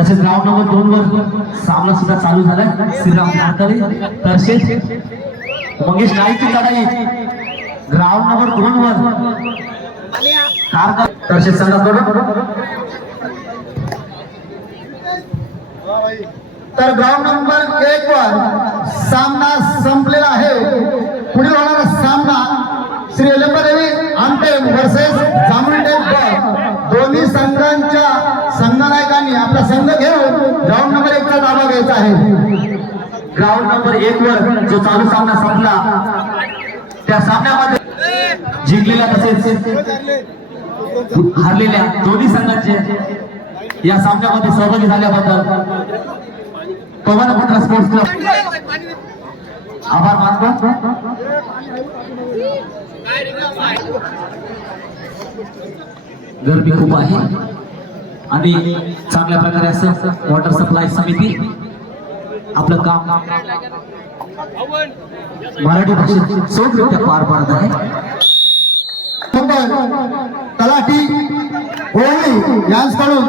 तसेच ground number दोन वर सामना सुद्धा चालू झालाय. श्रीराम ठाकरे तसेच मंगेश नाईकची लढाई ग्राउंड नंबर दोन वर तसेच संघाकडून तर ग्राउंड नंबर एक वर सामना एक वर जो चालू सामना संपला त्या सामन्यामध्ये जिंकलेल्या तसेच हरलेल्या दोन्ही संघांचे या सामन्यामध्ये सहभागी झाल्याबद्दल पवन पुत्र स्पोर्ट्स क्लब. आभार मानतो. गर्दी खूप आहे. आणि चांगल्या प्रकारे असं वॉटर सप्लाय समिती आपलं काम मराठी भाषेत सोडरित्या पार पाडत आहे. तलाठी ओळी यांच्याकडून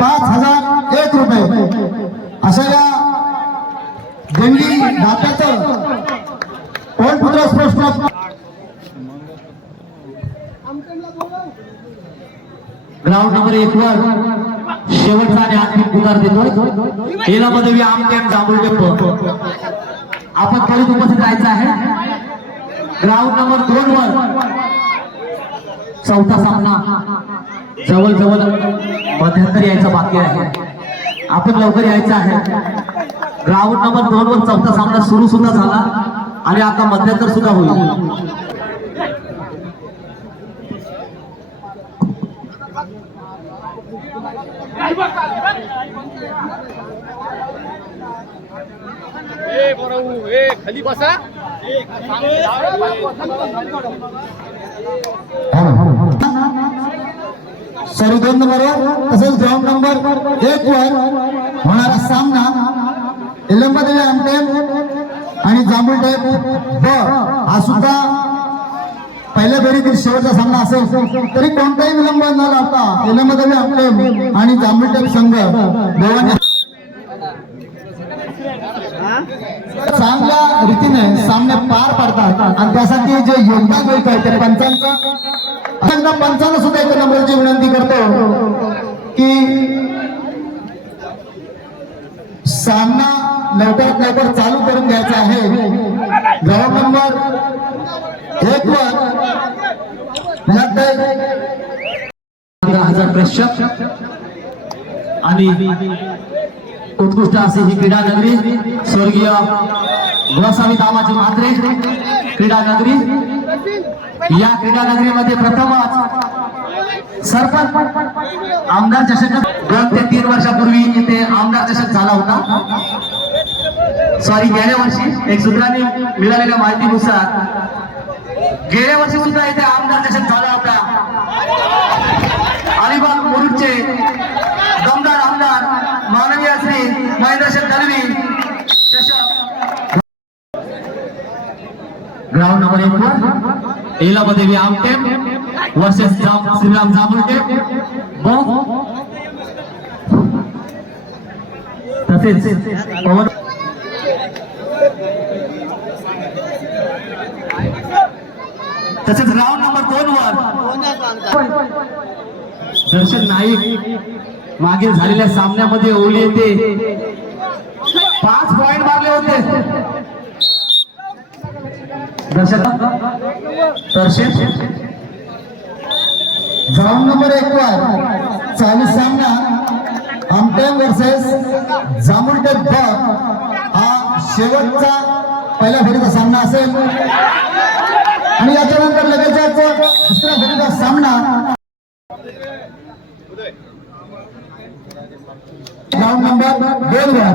पाच हजार एक रुपये. असं या देणगी दात्याचं पुत्र स्पोर्ट्स ग्राउंड नंबर एक वर शेवटचा आणि अंतिम पुकार देतोय. हेला पदवी आमटे जांभूळ आपण त्वरित उपस्थित राहायचं आहे. ग्राउंड नंबर दोन वर. चौथा सामना. जवळ जवळ मध्यंतर यायचा बाकी आहे. आपण लवकर यायचं आहे. ग्राउंड नंबर दोन वर चौथा सामना सुरू सुद्धा झाला आणि आता मध्यंतर सुद्धा होईल. खाली बसा. सॉरी दोन नंबरवर. तसेच ग्राउंड नंबर एक वर होणारा सामना इलंबदेवी आमटे आणि जांभूळ टेप ब हा सुद्धा पहिल्या फेरीतील शेवटचा सामना असेल. तरी कोणताही विलंब न लावता इलंबदेवी आमटे आणि जांभूळ टेप संघ दोघांनी चांगल्या रीतीने सामने पार पडतात. आणि त्यासाठी जे योगदान मिळत आहे ते पंचांचं पंचांना सुद्धा एक नंबरची विनंती करतो की सामना लवकरात लवकर चालू करून घ्यायचा आहे. ग्राउंड नंबर एक वर हजार प्रेक्षक आणि उत्कृष्ट अशी ही क्रीडा नगरी स्वर्गीय गोसावी दामाजी म्हात्रे क्रीडा नगरी. या क्रीडा नगरीमध्ये प्रथमच सरपंच आमदार चषक दोन ते तीन वर्षापूर्वी इथे आमदार चषक झाला होता. सॉरी गेल्या वर्षी एक सूत्रांनी मिळालेल्या माहितीनुसार गेल्या वर्षी सुद्धा इथे आमदार चषक झाला होता अलिबाग मुरुडचे दमदार आमदार माननीय श्री महेंद्रशेठ दलवी चषक ग्राउंड नंबर एक वर आमटे वर्सेस जाम श्रीराम जांभुलटे ब तसेच पवन तसेच ग्राउंड नंबर दोन वर दर्शन नाईक मागील झालेल्या सामन्यामध्ये ओली येते. पाच पॉइंट मारले होते. दर्शन दर्शन ग्राउंड नंबर एक वर. चालू सामना. आमटेम वर्सेस जांभुळटे ब हा शेवटचा पहिल्या फेरीचा सामना असेल. आणि याच्यानंतर लगेचच दुसऱ्या फेरीचा सामना. ग्राउंड नंबर दोन वर.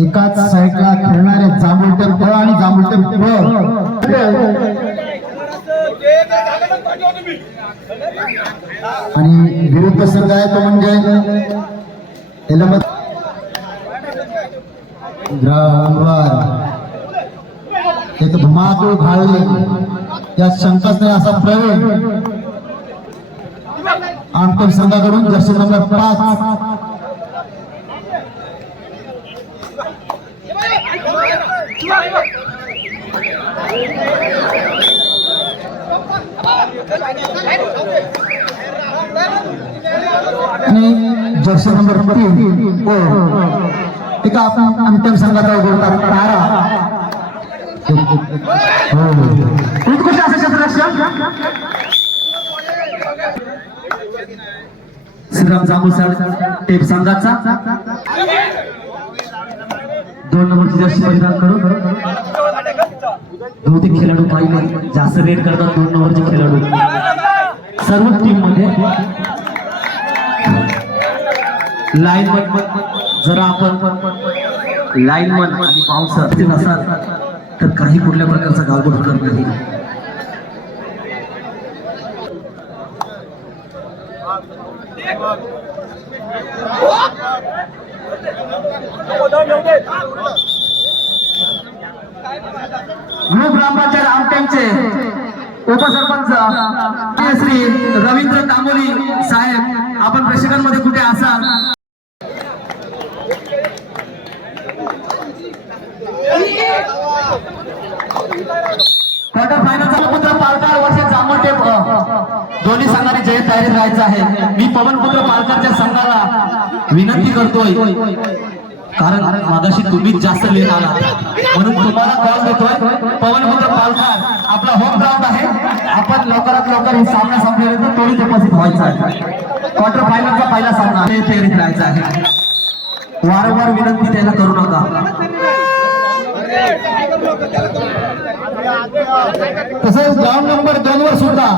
एकाच साईडला खेळणारे जांभूळकर ब आणि जांभूळकर ब आणि विरुद्ध संघ आहे तो म्हणजे एलमत एक धुमाकूळ घालले. यात शंकाच नाही असा प्रवीण अंतिम संघाकडून जर्सी नंबर पाच. आणि जर्सी नंबर तीन हो. एका आपण अंतिम संघाचा उघडतात तारा हो. उत्कृष्ट असं क्षेत्ररक्षण श्रीराम जांभूळ टेप संघाचा. दोन नंबरची जर्सी परिधान करून. बहुतेक खेळाडू पाहिले जास्त रेट करतात दोन नंबरचे खेळाडू. सर्व टीममध्ये लाईन जरा आपण लाईन मन आणि असतील नसाल तर काही कुठल्या प्रकारचा गावगोट होणार नाही. ग्रुप ग्रामपंचायत आमट्यांचे उपसरपंच श्री रवींद्र तांबोली साहेब आपण प्रेक्षकांमध्ये कुठे असाल? क्वार्टर फायनलचा पुत्र पालकार वर्ष जांभोटे दोन्ही संघाने जय तयारीत राहायचं आहे. मी पवनपुत्र पालकरच्या संघाला विनंती करतोय. कारण मागाशी तुम्हीच जास्त लेट आला. म्हणून तुम्हाला कळून देतोय पवनपुत्र पालकर आपला होम ग्राउंड आहे. आपण लवकरात लवकर हे सामना संपल्यानंतर तोडीत उपस्थित व्हायचा आहे. क्वार्टर फायनलचा पहिला सामना जय तयारीत राहायचा आहे. वारंवार विनंती त्याला करू नका. तसंच ग्राउंड नंबर दोन वर सुद्धा.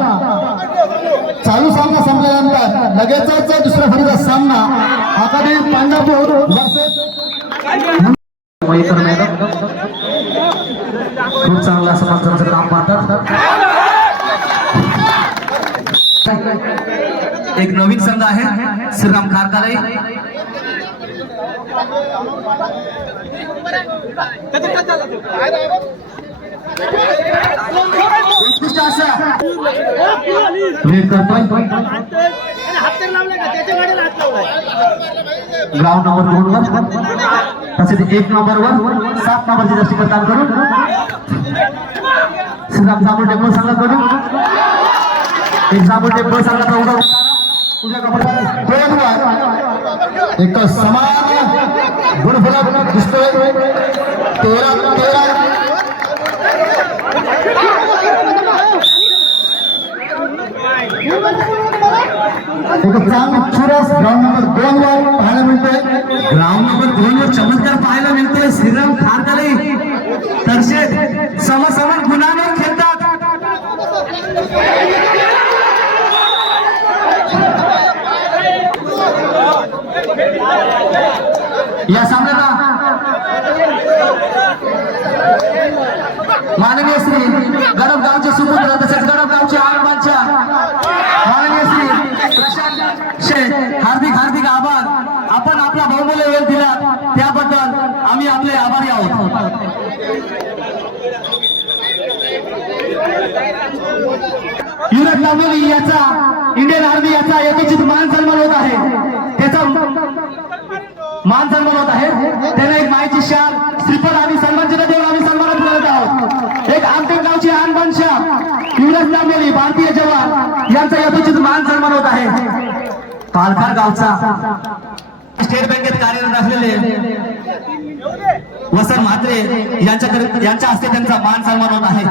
चालू सामना संपल्यानंतर लगेचच दुसऱ्या फळीचा सामना. अकादमी पांढरपूर मयेकर मॅडम खूप चांगला असं माणसाचं काम पाहतात. एक नवीन संघ आहे श्रीराम खारकाले उत्कृष्ट असा वेट करतोय ग्राउंड नंबर दोन वर तसेच एक नंबर वर सात नंबरची जशी प्रदान करून श्रीराम जांभूळ टेम्पल संघाकडून एक जांभूळ टेम्पल संघाचा उडा तुझ्या कपड्यात दोन वर एक समान गुणफलक दिसतोय तेरा तेरा एक चांगली चुरस ग्राउंड नंबर दोन वर पाहायला मिळतोय. ग्राउंड नंबर दोन वर चमत्कार पाहायला मिळतोय. श्रीराम खारकाले. तर्शे समसमान गुणांवर खेळतात. या सामन्याला माननीय श्री गडपगावचे सुपुत्र तसेच गडपगावचे आरबांच्या माननीय श्री प्रशांत शे हार्दिक हार्दिक आभार आपण आपला बहुमूल्य वेळ दिला त्याबद्दल आम्ही आपले आभारी आहोत युवराज याचा इंडियन आर्मी याचा यथोचित मान सन्मान होत आहे. त्याचा मान सन्मान होत आहे. त्याला एक मायची शाल श्रीफळ आणि सन्मानचिन्ह देऊन आम्ही सन्मानित करत आहोत. एक आमटेक गावची आणबांशा युवराज लांबोली भारतीय जवान यांचा यथोचित मान सन्मान होत आहे. पालघर गावचा स्टेट बँकेत कार्यरत असलेले वसंत म्हात्रे यांच्या यांच्या हस्ते त्यांचा मान सन्मान होत आहे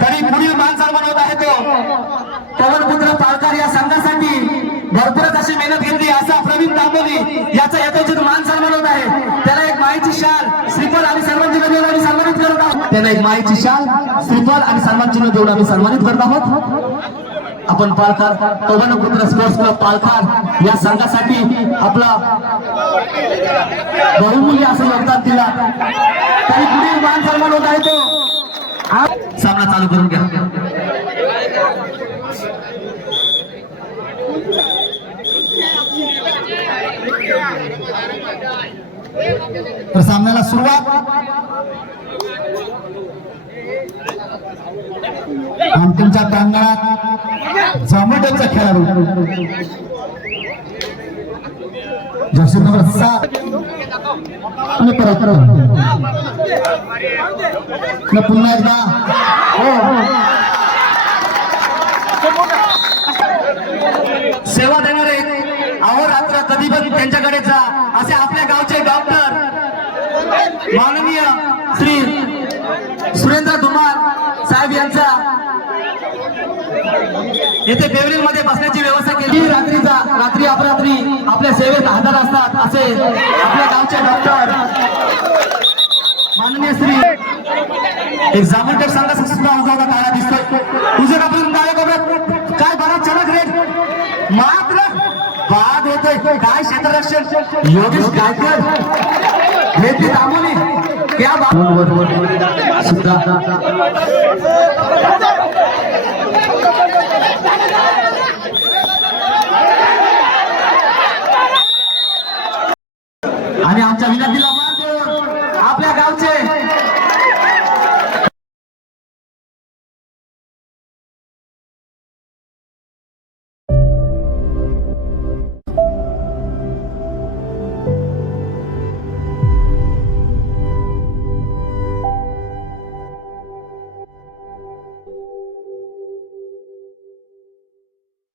तरी पुढील मान सन्मान होत आहे तो पवनपुत्र पालकर या संघासाठी भरपूरच अशी मेहनत घेतली असा प्रवीण तांबोली याचा यथोचित मान सन्मान होत आहे. त्याला एक माईची शाल श्रीफल आणि सन्मान चिन्ह देऊन आम्ही सन्मानित करत आहोत. त्याला एक माईची शाल श्रीफल आणि सन्मान चिन्ह देऊन आम्ही सन्मानित करत आहोत. आपण पालखार पवनपुत्र स्पोर्ट्स क्लब पालखार या संघासाठी आपला बहुमूल्य असं योगदान दिला. काही पुढील मान सन्मान होत आहे तो. सामना चालू करून घ्या. तर सामन्याला सुरुवात. अंतिमच्या प्रांगणात जांभुटेचा खेळाडू. जर्सी नंबर सात. आणि परत परत पुन्हा एकदा. सेवा देणारे अहोरात्र कधी पण त्यांच्या जा असे आपल्या गावचे डॉक्टर माननीय श्री सुरेंद्र धुमार साहेब यांचा येथे बेवरील मध्ये बसण्याची व्यवस्था केली. रात्रीचा रात्री अपरात्री आपल्या सेवेत हजर असतात असे आपल्या गावचे डॉक्टर माननीय श्री एक जामणकर संघाचा सुद्धा उभा होता तारा दिसतोय. तुझे कापून काय बघत काय बरा चलक रेट मात्र बाद होतोय. काय क्षेत्ररक्षण? योगेश गायकर भेटी दामोली. क्या बात सुद्धा.